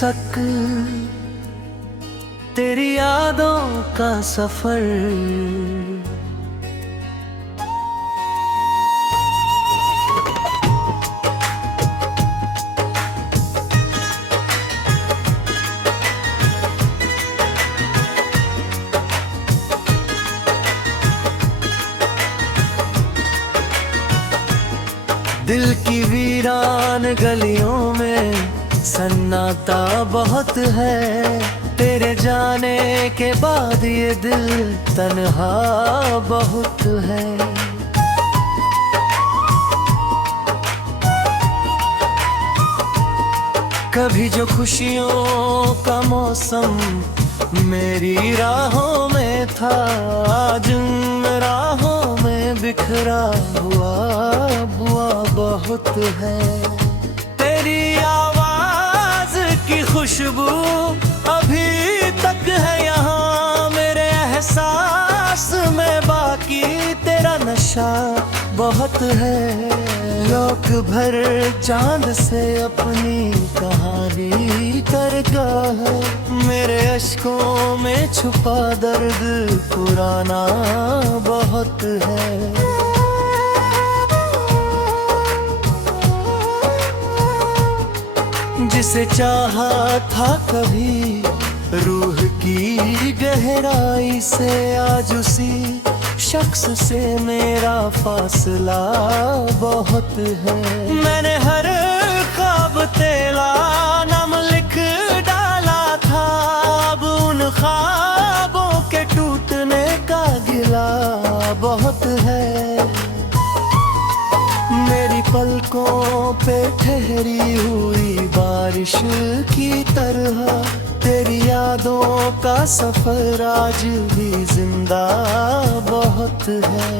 बेसक तेरी यादों का सफर। दिल की वीरान गलियों में सन्नाटा बहुत है। तेरे जाने के बाद ये दिल तन्हा बहुत है। कभी जो खुशियों का मौसम मेरी राहों में था, आज उन राहों में बिखरा हुआ बहुत है। तेरी आवाज की खुशबू अभी तक है यहाँ मेरे एहसास में, बाकी तेरा नशा बहुत है। लोक भर चांद से अपनी कहानी करता है, मेरे अश्कों में छुपा दर्द पुराना बहुत है। जिसे चाहा था कभी रूह की गहराई से, आज उसी शख्स से मेरा फासला बहुत है। मैंने हर ख्वाब तेरा नाम लिख डाला था, अब उन ख्वाबों के टूटने का गिला बहुत है। मेरी पलकों पे ठहरी हुई बारिश की तरह तेरी यादों का सफर आज भी जिंदा बहुत है।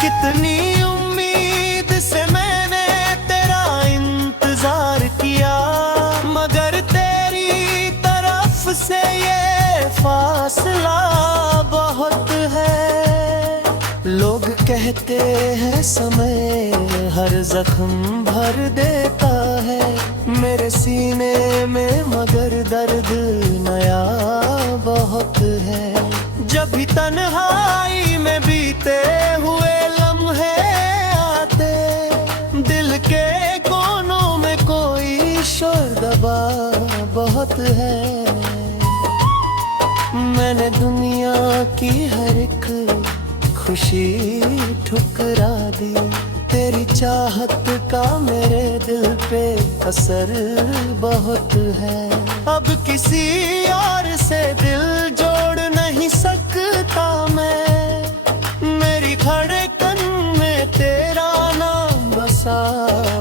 कितनी उम्मीद से मैंने तेरा इंतजार किया, मगर तेरी तरफ से ये फासला बहुत है। लोग कहते हैं समय हर जख्म भर देता है मेरे सीने में, मगर दर्द नया बहुत है। जब भी तन्हाई में बीते हुए लम्हे आते, दिल के कोनों में कोई शोर दबा बहुत है। मैंने दुनिया की हर एक खुशी ठुकरा दी, तेरी चाहत का मेरे दिल पे असर बहुत है। अब किसी और से दिल जोड़ नहीं सकता मैं, मेरी धड़कन में तेरा नाम बसा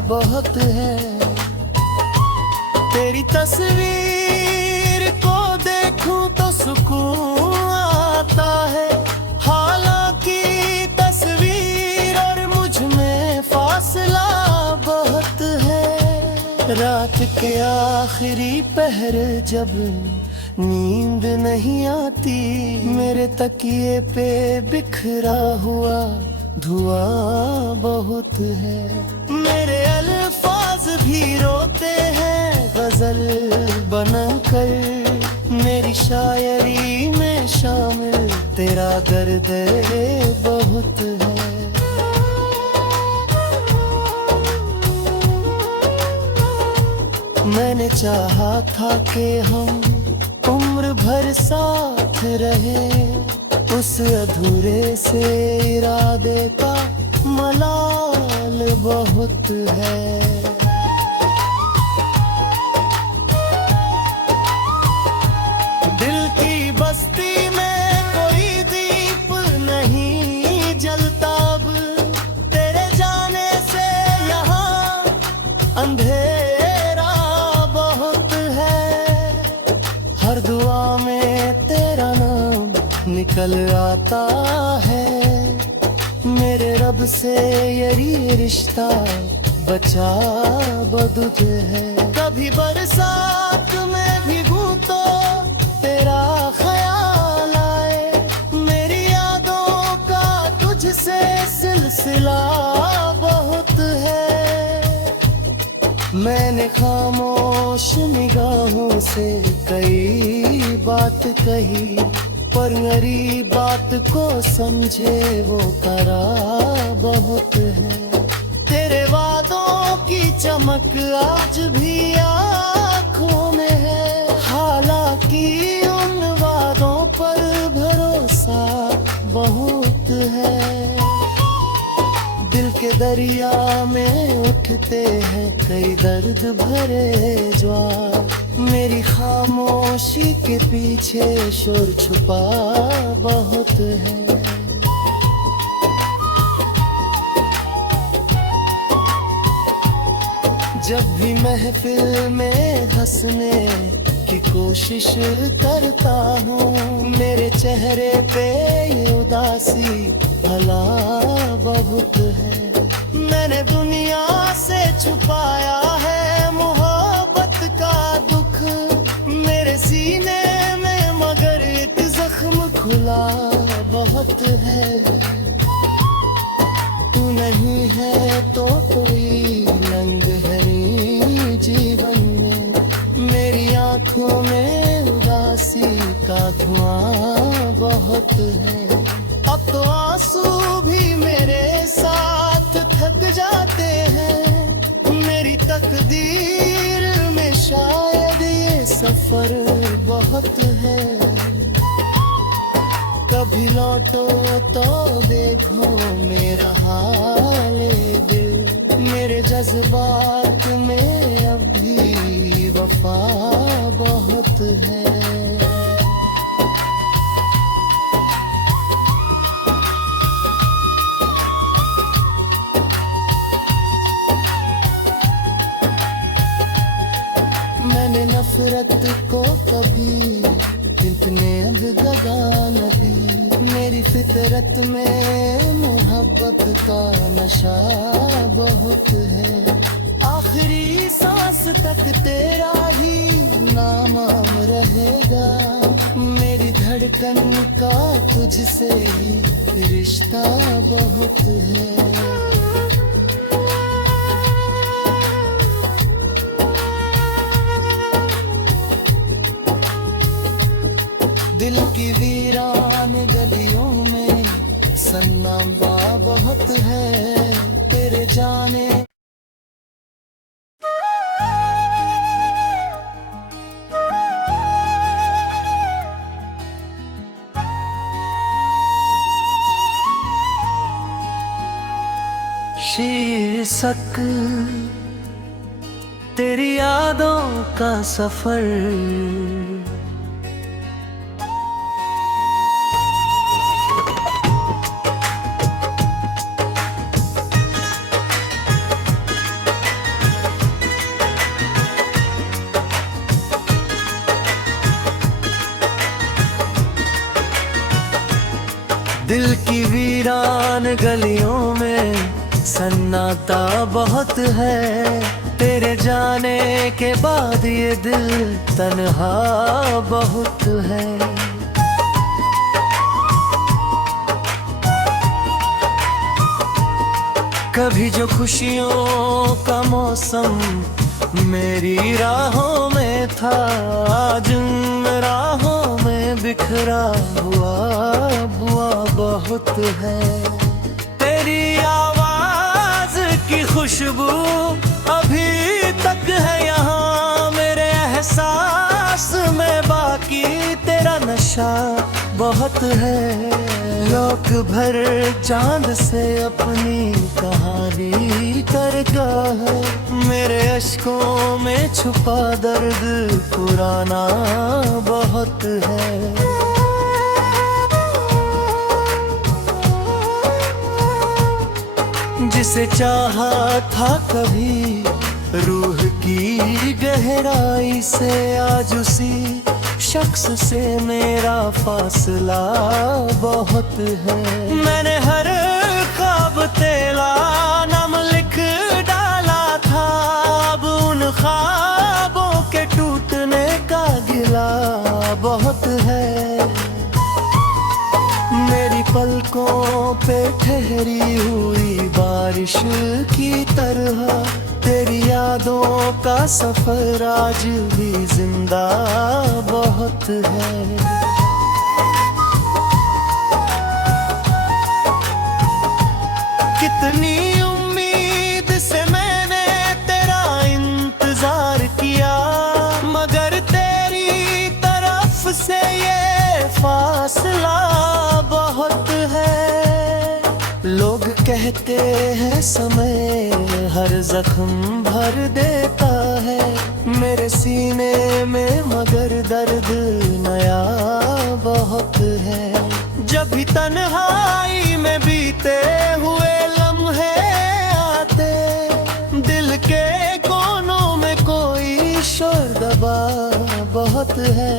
बहुत है। तेरी तस्वीर को देखूं तो सुकून आता है, रात के आखिरी पहर जब नींद नहीं आती, मेरे तकिए पे बिखरा हुआ धुआं बहुत है। मेरे अल्फाज भी रोते हैं गजल बनकर, मेरी शायरी में शामिल तेरा दर्द बहुत है। मैंने चाहा था कि हम उम्र भर साथ रहे, उस अधूरे से इरादे का मलाल बहुत है। दिल की बस्ती में कोई दीप नहीं जलता, अब तेरे जाने से यहाँ अंधेरा हर दुआ में तेरा नाम निकल आता है। मेरे रब से ये रिश्ता बचा बदुत है। कभी बरसात में भीगूं तो तेरा ख्याल आए, मेरी यादों का तुझसे सिलसिला बहुत मैंने खामोश निगाहों से कई बात कही, पर मेरी बात को समझे वो करा बहुत है। तेरे वादों की चमक आज भी आँखों में है, हालांकि उन वादों पर भरोसा बहुत है। दिल के दरिया में उठते हैं कई दर्द भरे ज्वार, मेरी खामोशी के पीछे शोर छुपा बहुत है। जब भी महफिल में हंसने की कोशिश करता हूँ, मेरे चेहरे पे ये उदासी भला बहुत है। मैंने दुनिया से छुपाया है मोहब्बत का दुख, मेरे सीने में मगर एक जख्म खुला बहुत है। तू नहीं है तो कोई रंग है नहीं जीवन में, मेरी आंखों में उदासी का धुआं बहुत है। अब तो आंसू भी मेरे साथ थक जाते हैं, मेरी तकदीर में शायद ये सफर बहुत है। कभी लौटो तो देखो मेरा हाल दिल, मेरे जज्बात में अब भी वफा बहुत है। मैंने नफरत को कभी इतने अब दगा न दी, मेरी फितरत में मोहब्बत का नशा बहुत है। आखिरी सांस तक तेरा ही नाम रहेगा, मेरी धड़कन का तुझसे ही रिश्ता बहुत है। दिल की वीरान गलियों में सन्नाटा बहुत है, तेरे जाने शीर्षक तेरी यादों का सफर। दिल की वीरान गलियों में सन्नाटा बहुत है, तेरे जाने के बाद ये दिल तन्हा बहुत है। कभी जो खुशियों का मौसम मेरी राहों में था, आज उन राहों में बिखरा हुआ बहुत है। तेरी आवाज की खुशबू अभी तक है यहाँ मेरे एहसास में, बाकी तेरा नशा बहुत है। लोक भर चांद से अपनी कहानी करता है, मेरे अश्कों में छुपा दर्द पुराना बहुत है। जिसे चाहा था कभी रूह की गहराई से, आज उसी शख्स से मेरा फासला बहुत है। मैंने हर ख्वाब तेरा नाम लिख डाला था, अब उन ख्वाबों के टूटने का गिला बहुत है। मेरी पलकों पे ठहरी हुई बारिश बारिश की तरह तेरी यादों का सफर आज भी जिंदा बहुत है। कितनी उम्मीद से मैंने तेरा इंतजार किया, मगर तेरी तरफ से ये फासला बहुत है। लोग कहते हैं समय हर जख्म भर देता है मेरे सीने में, मगर दर्द नया बहुत है। जब भी तन्हाई में बीते हुए लम्हे आते, दिल के कोनों में कोई शोर दबा बहुत है।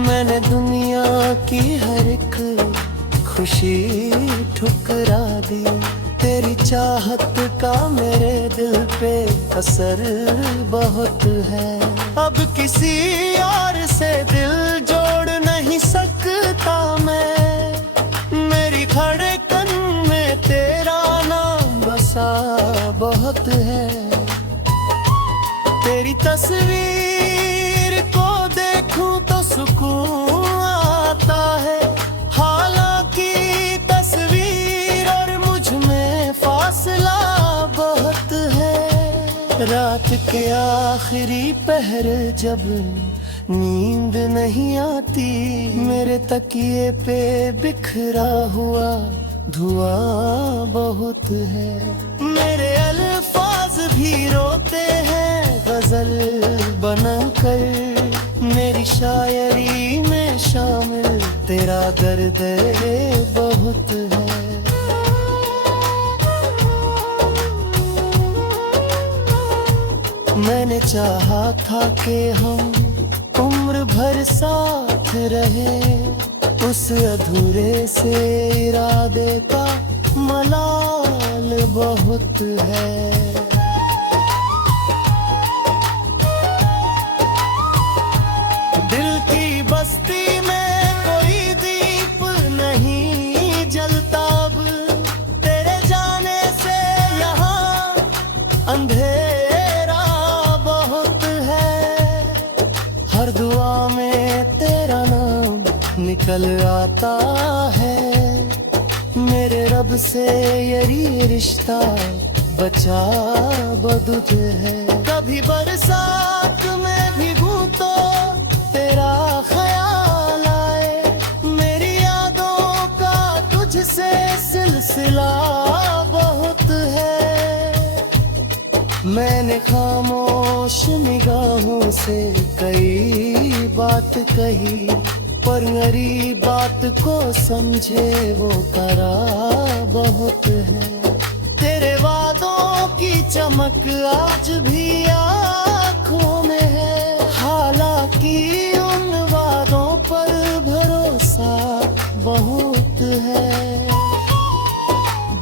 मैंने दुनिया की हर एक खुशी ठुकरा दी, तेरी चाहत का मेरे दिल पे असर बहुत है। अब किसी और से दिल जोड़ नहीं सकता मैं, मेरी धड़कन में तेरा नाम बसा बहुत है। तेरी तस्वीर को देखूं तो सुकून आता है, रात के आखिरी पहर जब नींद नहीं आती, मेरे तकिए पे बिखरा हुआ धुआं बहुत है। मेरे अल्फाज भी रोते हैं गजल बनकर, मेरी शायरी में शामिल तेरा दर्द बहुत है। मैंने चाहा था कि हम उम्र भर साथ रहे, उस अधूरे से इरादे का मलाल बहुत है। दिल की बस्ती में कोई दीप नहीं जलता, अब तेरे जाने से यहाँ अंधेरा हर दुआ में तेरा नाम निकल आता है। मेरे रब से यही रिश्ता बचा बदुत है। कभी बरसात में भीगूं तो तेरा ख्याल आए, मेरी यादों का तुझसे सिलसिला बहुत है। मैंने खामोश निगाहों से कई बात कही, पर मेरी बात को समझे वो करा बहुत है। तेरे वादों की चमक आज भी आँखों में है, हालांकि उन वादों पर भरोसा बहुत है।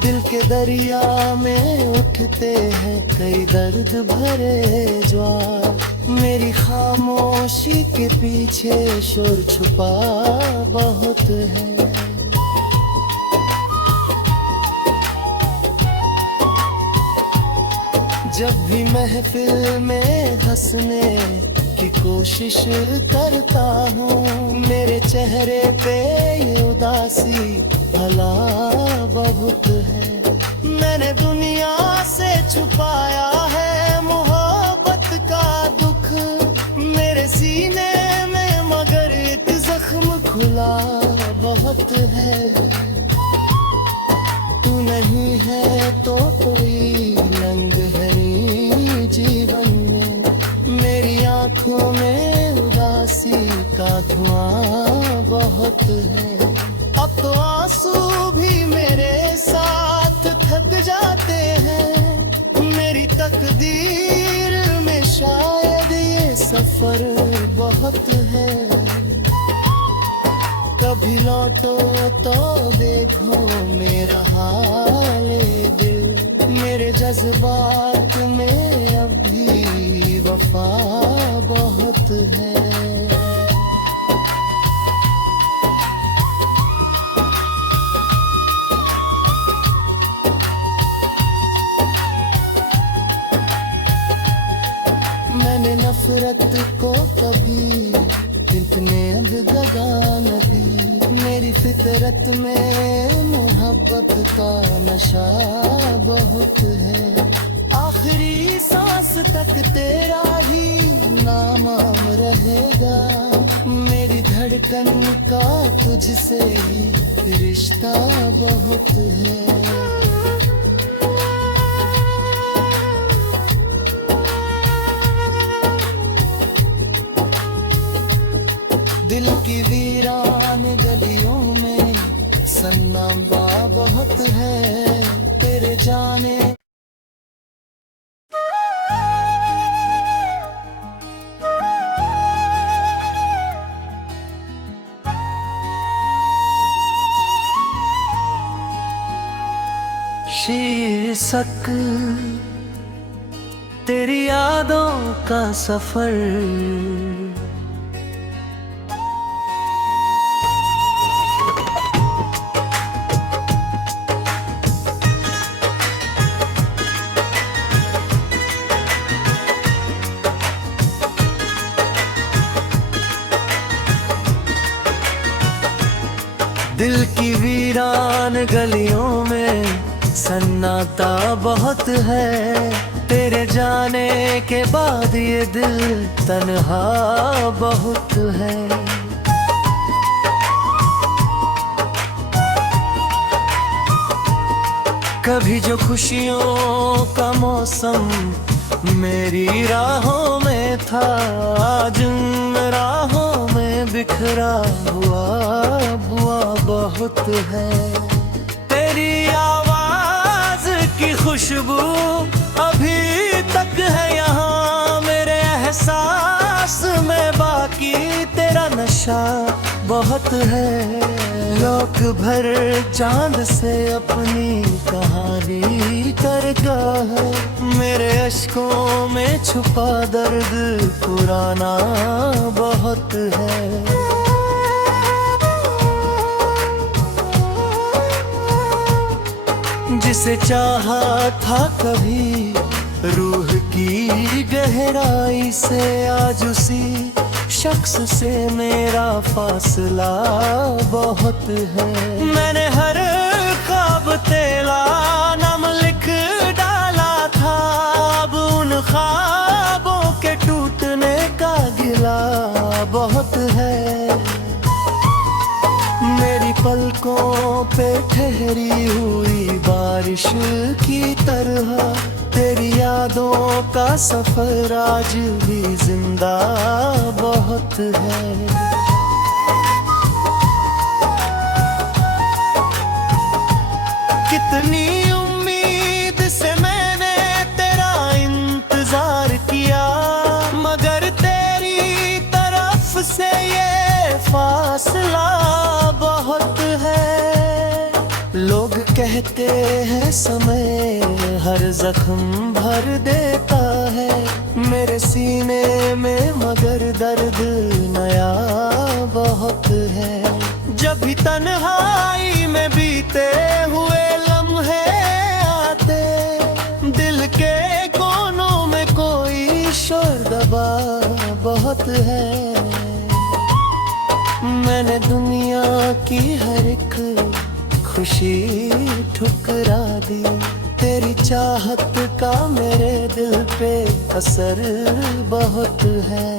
दिल के दरिया में उठते हैं कई दर्द भरे ज्वार, मेरी खामोशी के पीछे शोर छुपा बहुत है। जब भी महफिल में हंसने की कोशिश करता हूँ, मेरे चेहरे पे ये उदासी भला बहुत है। मैंने दुनिया से छुपाया है मोहब्बत का दुख, मेरे सीने में मगर एक जख्म खुला बहुत है। तू नहीं है तो कोई रंग है नहीं जीवन में, मेरी आंखों में उदासी का धुआं बहुत है। अब तो आंसू भी मेरे साथ थक जाते हैं, मेरी तकदीर में शायद ये सफर बहुत है। कभी लौटो तो देखो मेरा हाल दिल, मेरे जज्बात में अब भी वफा बहुत है। मैंने नफरत को कभी इतने अब दगा न दी। मेरी फितरत में मोहब्बत का नशा बहुत है। आखिरी सांस तक तेरा ही नाम रहेगा। मेरी धड़कन का तुझसे ही रिश्ता बहुत है। दिल की वीरान गलियों में सन्नाटा बहुत है तेरे जाने। शीर्षक तेरी यादों का सफर। दिल की वीरान गलियों में सन्नाटा बहुत है तेरे जाने के बाद। ये दिल तन्हा बहुत है। कभी जो खुशियों का मौसम मेरी राहों में था, आज उन राहों में बिखरा हुआ बहुत है। तेरी आवाज की खुशबू अभी तक है यहाँ मेरे एहसास में, बाकी तेरा नशा बहुत है। लोक भर चांद से अपनी कहानी करता है, मेरे अश्कों में छुपा दर्द पुराना बहुत है। जिसे चाहा था कभी रूह की गहराई से, आज उसी शख्स से मेरा फासला बहुत है। मैंने हर ख्वाब तेरा नाम लिख डाला था, अब उन ख्वाबों के टूटने का गिला बहुत है। मेरी पलकों पे ठहरी हुई बारिश की तरह तेरी यादों का सफर आज भी जिंदा बहुत है। कितनी उम्मीद से मैंने तेरा इंतजार किया, मगर तेरी तरफ से ये फासला बहुत है। लोग कहते हैं समय हर जख्म भर देता है मेरे सीने में, मगर दर्द नया बहुत है। जब भी तन्हाई में बीते हुए लम्हे आते, दिल के कोनों में कोई शोर दबा बहुत है। मैंने दुनिया की हर एक खुशी ठुकरा दी, तेरी चाहत का मेरे दिल पे असर बहुत है।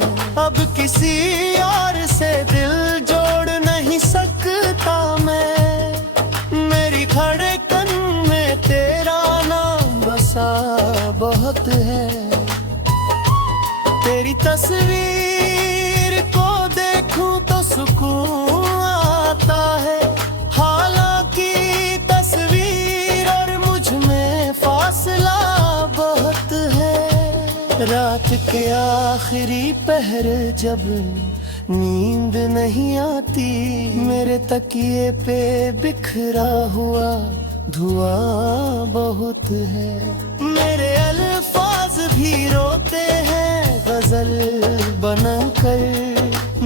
अब किसी और से दिल जोड़ नहीं सकता मैं, मेरी धड़कन में तेरा नाम बसा बहुत है। तेरी तस्वीर को देखूं तो सुकून आता है, रात के आखिरी पहर जब नींद नहीं आती, मेरे तकिए पे बिखरा हुआ धुआं बहुत है। मेरे अल्फाज भी रोते हैं गजल बनकर,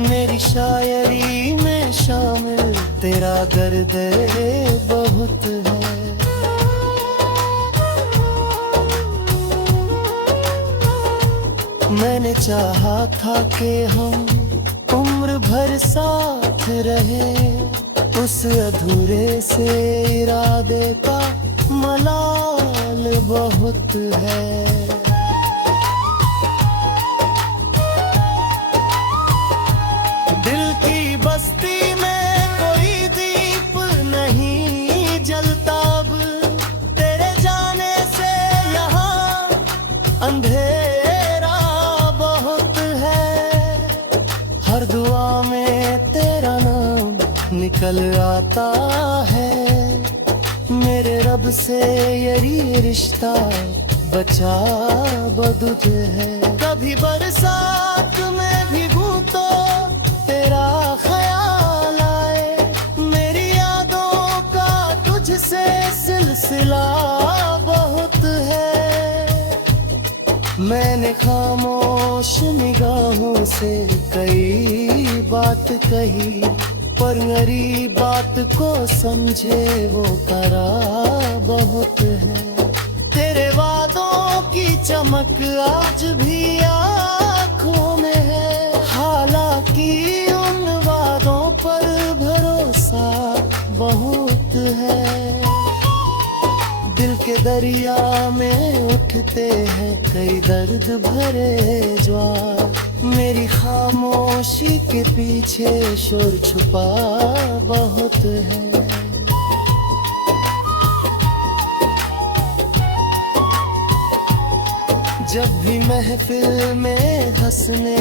मेरी शायरी में शामिल तेरा दर्द बहुत है। मैंने चाहा था कि हम उम्र भर साथ रहे, उस अधूरे से इरादे का मलाल बहुत है। दिल की बस्ती में कोई दीप नहीं जलता अब, तेरे जाने से यहाँ अंधेरा बहुत है। हर दुआ में तेरा नाम निकल आता है, मेरे रब से यही रिश्ता बचा बदुत है। कभी बरसात में भीगूं तो तेरा ख्याल आए, मेरी यादों का तुझसे सिलसिला बहुत है। मैंने खामोश निगाहों से कई बात कही, पर मेरी बात को समझे वो करा बहुत है। तेरे वादों की चमक आज भी आँखों में है, हालांकि उन वादों पर भरोसा बहुत है। दिल के दरिया में उठते हैं कई दर्द भरे ज्वार, मेरी खामोशी के पीछे शोर छुपा बहुत है। जब भी महफिल में हंसने